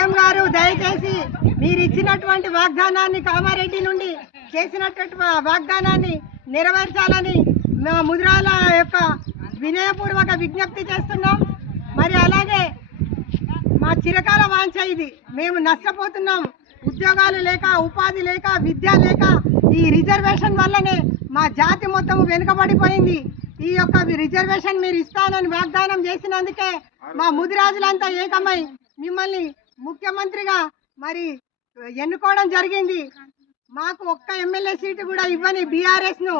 CM గారు దయచేసి మీరు ఇచ్చినటువంటి వాగ్దానాన్ని కామారెడ్డి నుండి చేసినటువంటి వాగ్దానాన్ని నెరవేర్చాలని మా ముదిరాల యొక్క వినయపూర్వక విజ్ఞప్తి చేస్తున్నాం. మరి అలాగే మా చిరకాల వాంఛ ఇది. మేము నష్టపోతున్నాం, ఉద్యోగాలు లేక, ఉపాధి లేక, విద్య లేక. ఈ రిజర్వేషన్ వల్లనే మా జాతి మొత్తం వెనుకబడిపోయింది. ఈ యొక్క రిజర్వేషన్ మీరు ఇస్తానని వాగ్దానం చేసినందుకే మా ముదిరాజులంతా ఏకమై మిమ్మల్ని ముఖ్యమంత్రిగా మరి ఎన్నుకోవడం జరిగింది. మాకు ఒక్క ఎమ్మెల్యే సీటు కూడా ఇవ్వని బీఆర్ఎస్ ను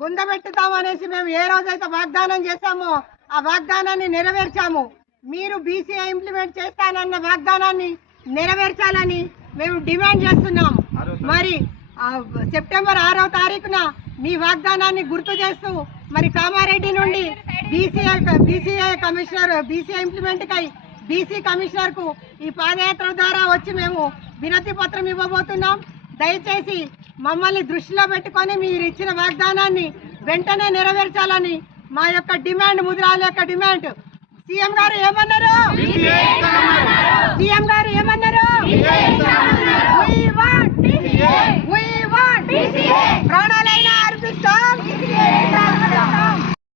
గుందబెట్టుతామనేసి మేము ఏ రోజైతే వాగ్దానం చేశామో ఆ వాగ్దానాన్ని నెరవేర్చాము. మీరు బీసీఐ ఇంప్లిమెంట్ చేస్తానన్న వాగ్దానాన్ని నెరవేర్చాలని మేము డిమాండ్ చేస్తున్నాం. మరి సెప్టెంబర్ 6వ తారీఖున మీ వాగ్దానాన్ని గుర్తు చేస్తూ మరి కామారెడ్డి నుండి బీసీఐ కమిషనర్ బీసీఐ ఇంప్లిమెంట్ కై బీసీ కమిషనర్ కు ఈ పాదయాత్ర ద్వారా వచ్చి మేము వినతి పత్రం ఇవ్వబోతున్నాం. దయచేసి మమ్మల్ని దృష్టిలో పెట్టుకొని మీరు ఇచ్చిన వాగ్దానాన్ని వెంటనే నెరవేర్చాలని మా యొక్క డిమాండ్, ముదిరాల యొక్క డిమాండ్. సీఎం గారు ఏమన్నారు?